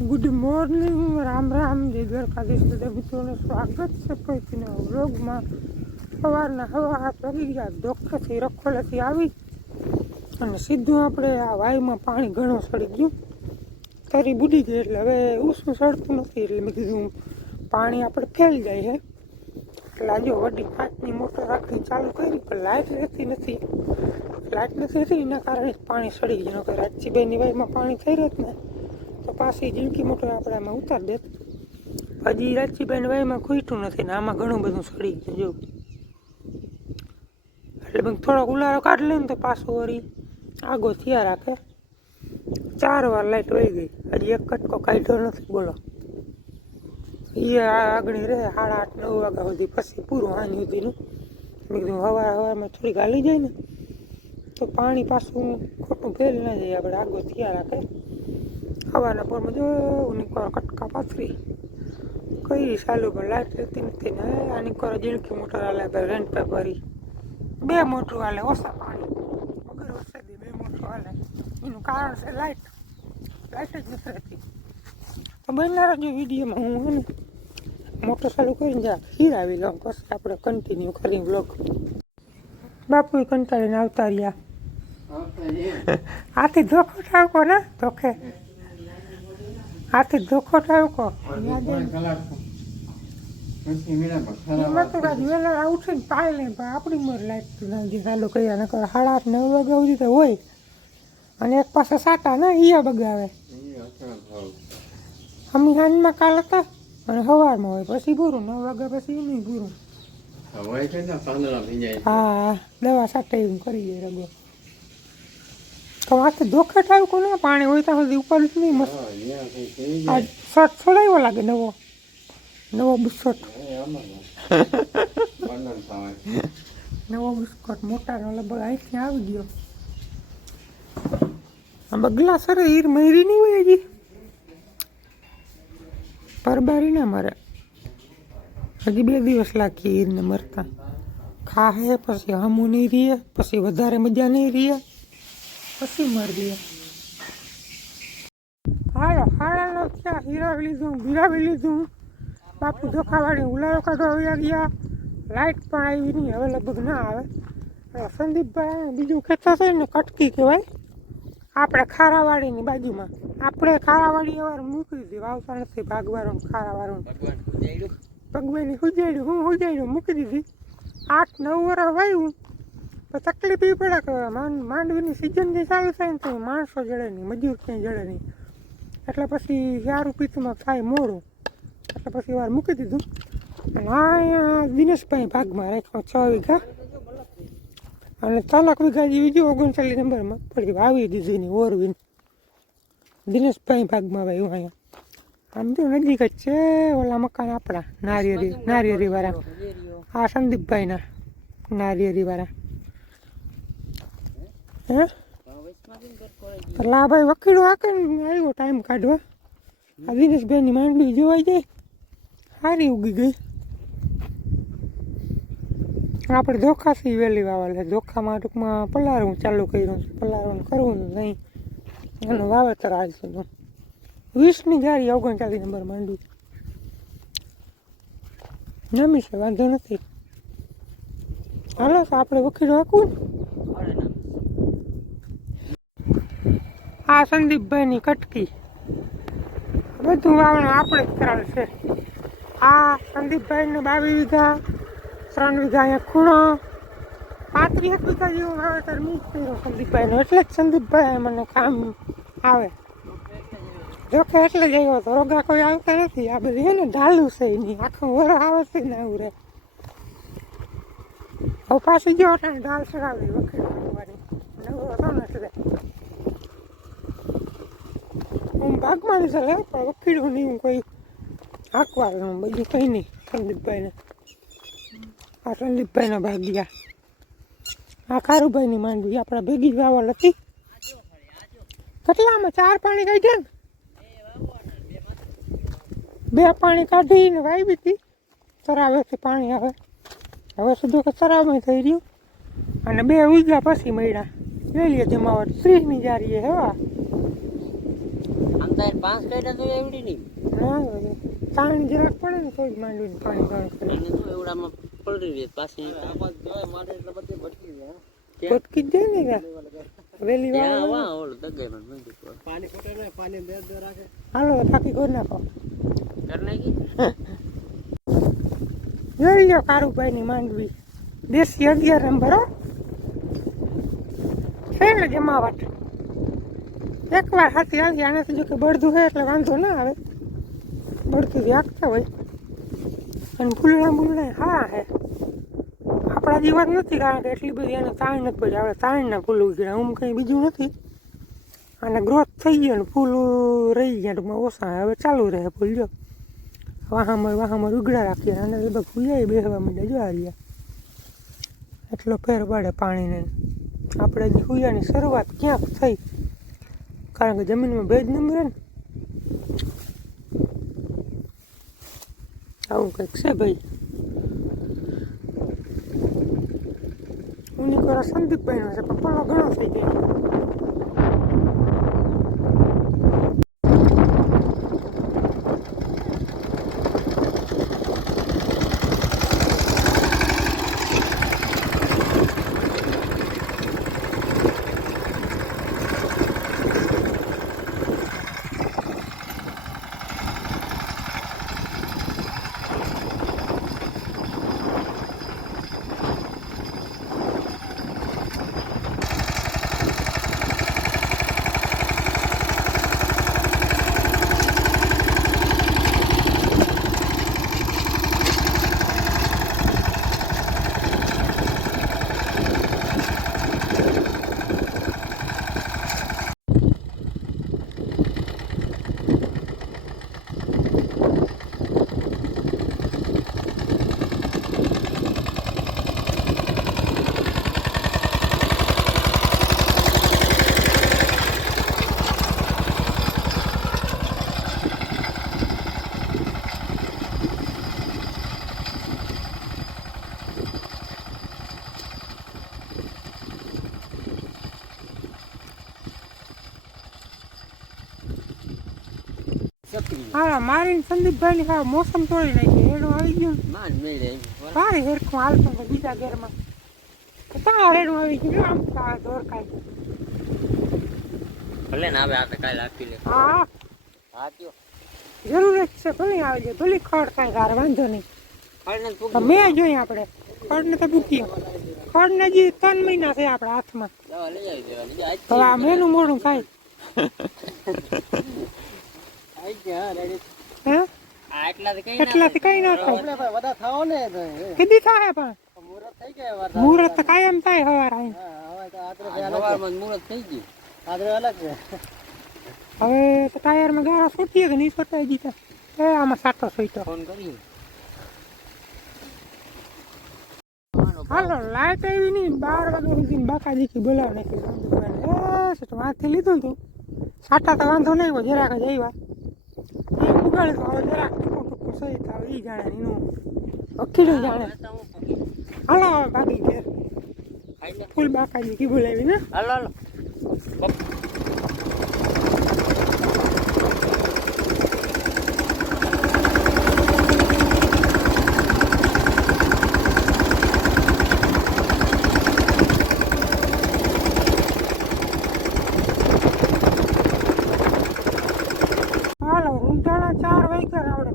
Good morning, Ram Ram, જય દ્વારકાધીશ. બધા મિત્રોને સ્વાગત છે પૈકીના વ્લોગમાં. સવારના 7:30 વાગી ગયા. ધોખેથી રખોલેથી આવી અને સીધું આપણે આ વાયુમાં પાણી ઘણું સડી ગયું. તરી બુડી ગઈ એટલે હવે ઉસું સડતું નથી. એટલે મેં કીધું પાણી આપણે ફેલ જાય છે. એટલે આજે વડી 5ની મોટર રાખી ચાલુ કરી, પણ લાઇટ રહેતી નથી. લાઇટ નથી રહેતી એના કારણે પાણી સડી ગયું. નકર રાજજીભાઈની વાયુમાં પાણી થઈ રહેત ને તો પાછી જીણકી મોટર આપણે આમાં ઉતાર દેત. હજી રાજજીભાઈની વાયુમાં ખૂટ્યું નથી ને આમાં ઘણું બધું સડી ગયું. જો એટલે બંધ થોડોક ઉલારો કાઢી લે ને તો પાછું વળી આગો થયા રાખે. 4 વાર લાઇટ વહી ગઈ, હજી એક કટકો કાઢ્યો નથી. બોલો, એ આગળ રહે 8:30-9 વાગ્યા સુધી, પછી પૂરું હાની સુધીનું. મેં કીધું હવામાં થોડીક હાલી જાય ને તો પાણી પાછું ખોટું ફેલ ના જાય, આપણે આગો થયા રાખે. હવાના પોરમાં જો નીકળો કટકા પાથરી કઈ ચાલુ, પણ લાઇટ રહેતી નથી ને. આ નીકળો જીણકી મોટર હાલે, રેન્ટ પેપરી 2 મોટર હાલે. ઓછા પાણી વગર વરસાદી 2 મોટર હાલે. એનું કારણ છે લાઇટ જ નથી રહેતી. તો બનનારા જો વિડીયોમાં હું ને મોટર ચાલુ કરીને જા ખીરાવી લઉં, પછી આપણે કન્ટિન્યુ કરી બ્લોગ. બાપુ કંટાળીને આવતા રહ્યા. આથી ધોખો ઠાવકો ને ધોખે, આથી ધોખો ઠાવકો વેલા ઉઠીને પાય લે. આપણી મોર લાઈટ ચાલુ કર્યા નકર 8:30-9 વાગ્યા સુધી તો હોય. અને એક પાસે સાટા ને ઈયા બગાવે. અમે હાંજમાં કાલ હતા અને સવારમાં હોય, પછી પૂરું 9 વાગ્યા પછી એનું પૂરું. હા, દવા સાટે એવું કરી દે રગો. તો આથી ધોખે ઠાવ કોને પાણી હોય ત્યાં સુધી ઉપર નહીં. મસ્ત આ શર્ટ છોડાવ્યો લાગે, નવો બુસ્કોટ. નવો બુસ્કોટ મોટાનો લગભગ અહીંથી આવી ગયો. આ બગલા સર હીર મરી નહીં હોય હજી, પરબારી ના મરે. હજી 2 દિવસ લાગીએ હીરને મરતા. ખાહે પછી હમું નહીં રહીએ, પછી વધારે મજા નહીં રહીએ, પછી મરી. હાલો હાલો ક્યાં હીરાવી લીધું, ભીરાવી લીધું. બાપુ ધોખાવાળી ઉલારો કાઢવા આવ્યા ગયા. લાઇટ પણ આવી નહીં, હવે લગભગ ના આવે. સંદીપભાઈ બીજું ખેતર છે ને કટકી કહેવાય, આપણે ખારાવાડીની બાજુમાં. આપણે ખારાવાડી વાર મૂકી દીધી, વાવતા નથી ભાગવાળું ખારાવાળું. ભગવાનની હુજાડ્યું, હું હુજાડ્યું મૂકી દીધી. 8-9 વર્ષ વાયું. પણ તકલીફ એ પડે કે માંડવીની સિઝન જે ચાલુ થાય ને તો માણસો જડે નહીં, મજૂર ક્યાંય જડે નહીં. એટલે પછી સારું પીતમાં થાય મોડું, એટલે પછી વાર મૂકી દીધું. અને આ દિનેશભાઈ ભાગમાં રાખ્યો 6 વીઘા અને 3 વીઘા જેવી જો 39 નંબરમાં પડી વાવી દીધી ની ઓરવીને. દિનેશભાઈ ભાગમાં વાવ્યું અહીંયા. આમ તો નજીક જ છે ઓલા મકાન આપણા નારિયેરી વાળા. આ સંદીપભાઈના નારિયેરી વાળા. હે લાભાઈ વકીલો હાકે ને આવ્યો ટાઈમ કાઢવા. આ દિનેશભાઈની માંડવી જોવાઈ જાય, સારી ઉગી ગઈ. આપણે ધોખાથી વહેલી વાવેલ છે. ધોખામાં ટૂંકમાં પલાળવું ચાલુ કર્યું છે. પલાળવાનું કરવું નહીં, એનું વાવેતર હાલ છે. 20ની જારી 39 નંબર માંડવી નમી છે, વાંધો નથી. હાલો તો આપણે વકીલો હાકવું ને. આ સંદીપભાઈની કટકી બધું વાવણું આપણે જ કરાવે છે. આ સંદીપભાઈને 22 વીઘા, 3 વીઘા અહીંયા ખૂણો, 35 વીઘા જેવું વાવેતર મીસ કર્યો સંદીપભાઈનું. એટલે જ સંદીપભાઈ મને કામ આવે. જોકે એટલે જ આવ્યો હતો, રોગા કોઈ આવતા નથી. આ બધી છે ને ઢાલું છે એની, આખું વર આવે છે ને એવું રહે. હવે પાછી જો ઢાલ ચડાવી વખેડવાની નવો હતો ને એટલે હું ભાગમાં લીધા લે, પણ વકીલું નહીં હું કોઈ હાંકવાનું, બીજું કંઈ નહીં. સંદીપભાઈને આ સંદીપભાઈના ભાગ્યા. આ કારુભાઈની માંડવી આપણા ભેગી વાવલ હતી. કેટલામાં 4 પાણી કાઢ્યા ને, 2 પાણી કાઢીને વાવી હતી. તરાવેથી પાણી આવે, હવે સીધું કે તરાવમાં થઈ રહ્યું. અને 2 વીઘા પછી મળ્યા. લઈ લે જમાવટ 30ની જારીએ. હેવા તાર 5 કાઢ્યા તો એવડી નહીં. હા પાણી જરાક પડે ને તો જ માંડવીને પાણી કરે. એને તો એવડામાં પલરી રહે પાછી. આમાં જોય માંડે એટલે બધી ભટકી જાય. ભટકી જ જાય ને યાર. વેલી ત્યાં વાવ વા ઓલું દગાઈમાં મંદિર પર. પાણી ફૂટે ને પાણી બે રાખે. હાલો થાકી કરી નાખો. કર નાખી. જોઈ લો કારુભાઈની માંડવી દેશી 11 નંબર હો. છે જમાવટ એકવાર હાથી આવી આનાથી જો કે બળદું છે એટલે વાંધો ના આવે. બળદુંથી હાંકતા હોય અને ફૂલણા હા હે આપણા જીવન નથી કારણ કે એટલી બધી એને તાણ નથી પડી. આપણે તાણના ફૂલ ઉગડ્યા હું કંઈ બીજું નથી. અને ગ્રોથ થઈ ગયો ને ફૂલ રહી ગયા ટૂંકમાં ઓછા હવે ચાલુ રહે ફૂલ. જો વાહામાં ઉગડા રાખીએ અને બધા ફૂલ્યા બેસવા માંડે જો આ રહ્યા. એટલો ફેર પડે પાણીને. આપણે જે ફૂયાની શરૂઆત ક્યાંક થઈ કારણ કે જમીનમાં ભેજ ન મળે ને આવું કંઈક છે ભાઈ. ઉનિકોરા સંદીપભાઈનો છે પણ પલો ઘણો થઈ ગયો. હા મારી સંદીપભાઈની હા મોસમ તોડી નાખી હેડું આવી ગયું ભાઈ હેરખું હાલતું તો બીજા ઘેરમાં ત્યાં હેડું આવી ગયું આમ દોર કાઢી ભલે ને આવે આ તો કાલે આપી લે. હા હા કયો જરૂરત છે ભલે આવી જાય ભલે ખડ કાંઈ ઘર વાંધો નહીં. મેં જોઈએ આપણે ખડને તો બુકીએ ખડને જે 3 મહિના છે આપણા હાથમાં. હવે આ મેનું મોડું થાય એટલાથી કઈ ના થાય કીધી થાય પણ મુહૂર્ત તો કાયમ થાય સવાર મુહૂર્ત થઈ ગયું. હવે તો ટાયરમાં ગાળા છૂટીએ કે નહીં છોટાઈ દીધા એ આમાં સાટો સોઈતો ફોન કરી હાલો લાઈટ આવી નહીં 12 વાગ્યા સુધી બાકા દીકી બોલાવ નાખી તો વાંચી લીધું હતું સાટા તો વાંધો નહીં હોય જરાક જ આવ્યા એ ઉગાડે તો હવે જરાક ટૂંકું સહી થાય એ જાણે એનું વકીલું જાણે. હાલો હવે ભાગી ઘેર ફૂલ બાકા દીકી બોલાવી ને હાલો હાલો.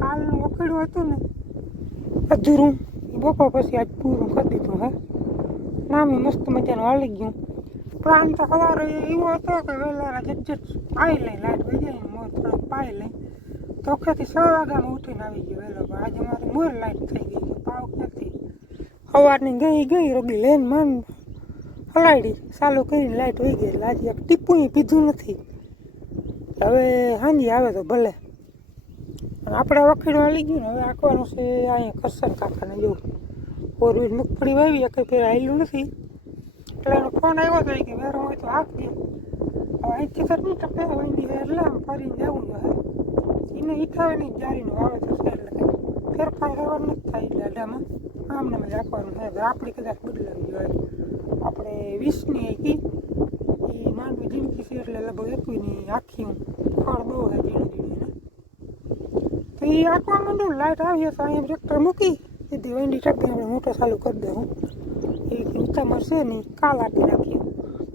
કાલનું વખેડું હતું ને અધૂરું બપોર પછી આજ પૂરું કરી દીધું હે નામી મસ્ત મજાનું હાલી ગયું. પ્લાન તો સવારે એવો હતો કે વહેલા જટ પાઈ લઈ લાઈટ વહી જાય ને મોર થોડોક પાઈ લઈ ચોખ્ખેથી 6 વાગ્યામાં ઉઠીને આવી ગયો વહેલો. આજે મારી મોર લાઈટ થઈ ગઈ પાવ નથી સવારની ગઈ રોગી લઈને મન હલાડી ચાલુ કરીને લાઈટ વહી ગઈ. આજે એક ટીપું પીધું નથી. હવે સાંજે આવે તો ભલે. આપણે વખેડું હાલી ગયું ને હવે આંકવાનું છે અહીંયા કરસન કાકાને જોવું 4 વીલ મગફળી વાવી એક ફેર હાલ્યું નથી એટલે એનો ફોન આવ્યો હતો કે વેરો હોય તો હાંકજે. હવે અહીંથી તો નહીં ટપે વંડી એટલે આમ ફરીને જવું જોઈએ એને ઈખાવાની જારીનું વાવેતર છે એટલે કંઈ ફેરફાર કરવા નથી થાય એટલે અડામાં આમને રાખવાનું છે. આપણી કદાચ બદલાવી જોઈએ આપણે 20ની કી એ માંડવી ઝીણકી છે એટલે લગભગ એકવીની આખી ખડ બહુ છે ઝીણી ઝીણી ને તો એ આંકવા માંડ્યું લાઇટ આવી તો અહીંયા ટ્રેક્ટર મૂકી સીધી વેંડી ટ્રેક્ટર આપણે મોટર ચાલુ કરી દઉં એ ઉતામાં છે નહીં કાલ આપી નાખીએ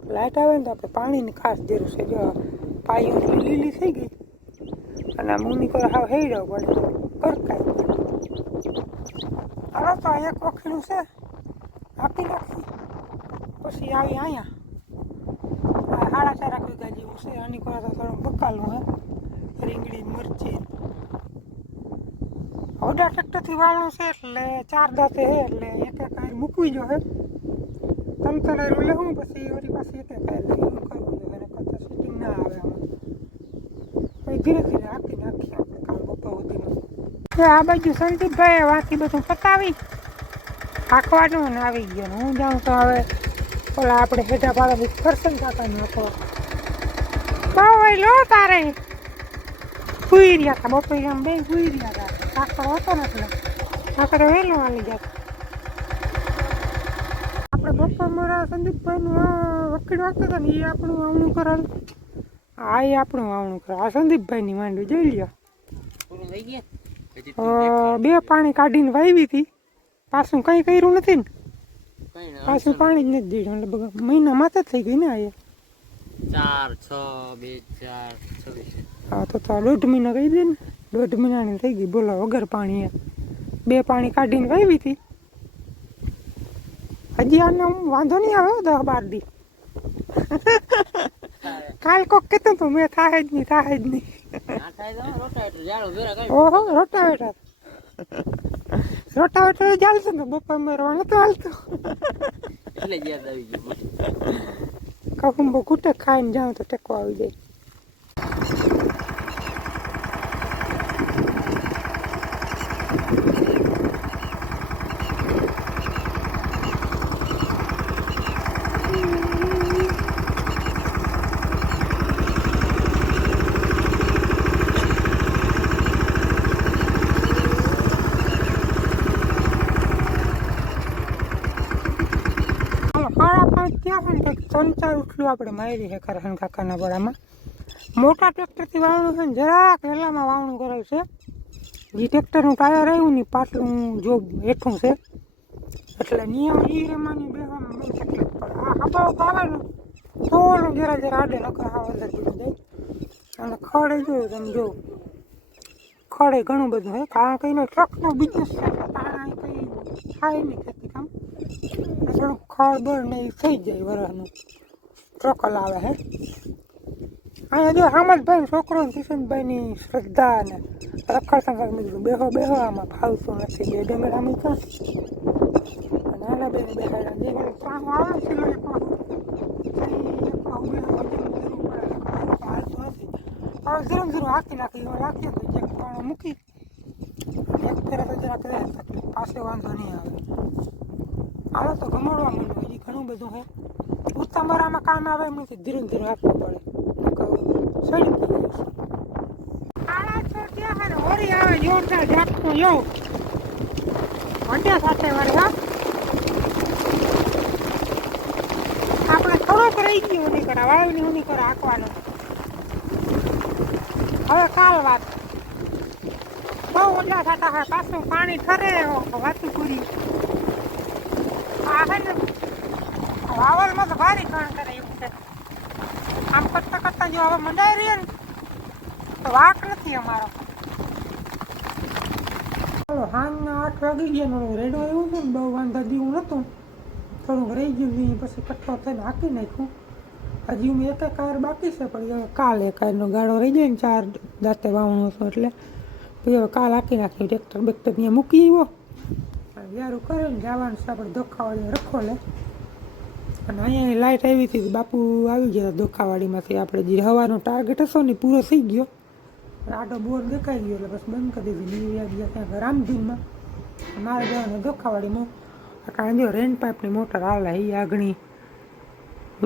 લાઇટ આવે ને તો આપણે પાણીની ખાસ જરૂર છે જો પાયો લીલી થઈ ગઈ અને આ મૂની પર હાવ હેડ્યો પડે કરકાય હાલો તો એક વખીણું છે આપી નાખી પછી આવી અહીંયા 4.5 વીઘા જેવું છે આની પર તો થોડું બકાલું હે રીંગણી મરચી ઓડા ટ્રેક્ટરથી વાળું છે એટલે 4 દાંતે છે એટલે એક એક આર મૂકવી જોઈએ તમતરે રોલે હું પછી ઓરી પાસે એક એક આર લઈ કરવું જોઈએ અને કતો સીટિંગ ના આવે આમાં પછી ધીરે ધીરે આપી નાખીએ આપણે કાલ બપોર સુધીમાં આ બાજુ સંદીપભાઈ વાંચી બધું પતાવી આંકવાનું ને આવી ગયો હું જાઉં તો હવે ઓલા આપણે હેઠા પાડો કરશન કાકાને આપો બહુ લો તારે સુઈ રહ્યા હતા બપોરે આમ બે સુઈ રહ્યા હતા કાકરો હતો ને એટલે કાકરો વહેલો આવી જતો આપણે બપોર મારા સંદીપભાઈનું વકીલ વાગતો હતો ને એ આપણું વાવણું કરેલ હા એ આપણું વાવણું કરે આ સંદીપભાઈની માંડવી જોઈ લ્યો બે પાણી કાઢીને વાવી હતી પાછું કંઈ કર્યું નથી ને પાછું પાણી જ નથી દીધું એટલે મહિનામાં તો થઈ ગઈ ને આ 4 6 2 4 26 હા તો 1.5 મહિના કહી દે ને 1.5 મહિનાની થઈ ગઈ બોલો વગર પાણી બે પાણી કાઢીને વાવી હતી હજી આને વાંધો નહીં આવે 10-12 દી કાલ કોક કહેતું તો મેં થાય જ નહીં ઓહો રોટાવેટર ચાલશે ને બપોર મેરવા નતો હાલતું એટલે યાદ આવી ગયું કફુંબો કૂટે ખાઈને જાઉં તો ટેકો આવી જાય ત્યાં છે ને 3-4 ઉઠલું આપણે મારી છે કરશન કાકાના પડામાં મોટા ટ્રેક્ટરથી વાવણું છે ને જરાક વહેલામાં વાવણું કરેલ છે જે ટ્રેક્ટરનું ટાયર આવ્યું ને પાટલું જો હેઠું છે એટલે નિયમ એ રેમાની બેવામાં બહુ તકલીફ પડે આ હબાવ આવે ને થોડું જરા આડે નકર હા વધારે પડી જાય અને ખડે જોયું તમે જો ખડે ઘણું બધું છે કારણ કે એનો ટ્રકનો બિઝનેસ છે તાણા કંઈ થાય નહીં ખેતી કામ થોડુંક ખડ બર ને એ થઈ જાય વરસનું ટ્રકલ આવે હે અહીંયા જો હામદભાઈ છોકરો કિશનભાઈની શ્રદ્ધા ને રખડતા કીધું બેહો આમાં ફાવતું નથી બે ડેમેર આમ ક્યાં નાના બેન બેહાડ્યા જે મને ત્રાણું આવે છે ને ધીરે ધીરે હાકી નાખી રાખીએ તો જે પાણી મૂકી એક ફેરે તો જરાક રહે તકલીફ પાસે વાંધો નહીં આવે હાલો તો ગમડવા માંડ્યું હજી ઘણું બધું છે ઉત્તા મરામાં કામ આવે એમ નથી ધીરે ધીરે આપવું પડે સડી ગયું હોરી આવે જોરદાર ઝાપટું યો વંડ્યા સાથે વાળી હા આપણે થોડોક રહી ગયો ઉની કરા વાળની ઉની કરા આંકવાનો હવે કાલ વાત બહુ ઓછા થતા હોય પાછું પાણી ઠરે વાતું પૂરી આ હે ને વાવલમાં તો ભારી ઘણ કરે એવું છે આમ કરતા કરતા જો હવે મંડાઈ રહીએ ને તો વાક નથી અમારો ચાલો હાંજના 8 વાગી ગયા રેડો એવું છે ને બહુ વાંધા જેવું નહોતું થોડુંક રહી ગયું પછી કઠો થઈને હાંકી નાખ્યું હજી હું એક કાર બાકી છે પણ હવે કાલ એક કારનો ગાળો રહી જાય ને 4 દાંતે વાવણું હતું એટલે પછી હવે કાલ હાંકી નાખ્યું ટ્રેક્ટર બેક્ટર ત્યાં મૂકી આવ્યો વ્યારું કરીને જવાનું છે આપણે ધોખાવાળી રખો લે અને અહીંયા લાઇટ આવી હતી બાપુ આવી ગયા ધોખાવાડીમાંથી આપણે જે હવાનો ટાર્ગેટ હતો ને પૂરો થઈ ગયો આટો બોર્ડ દેખાઈ ગયો એટલે બસ બંધ કરી દીધી નીવી આવી ગયા ત્યાં રામધૂનમાં મારે જવાનું ધોખાવાડીમાં કારણ જો રેન પાઇપની મોટર હાલે એ આગણી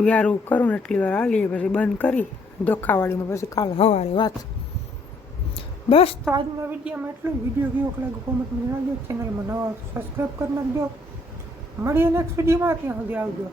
વ્યારું કરું ને એટલી વાર હાલીએ પછી બંધ કરી ધોખાવાડીમાં પછી કાલ સવારે વાત બસ તો આજના વિડીયોમાં એટલું વિડીયો કેવો લાગ્યો કોમેન્ટમાં જણાવજો ચેનલમાં નવા સબસ્ક્રાઈબ કરી નાખજો મળીએ નેક્સ્ટ વિડીયોમાં ત્યાં સુધી આવજો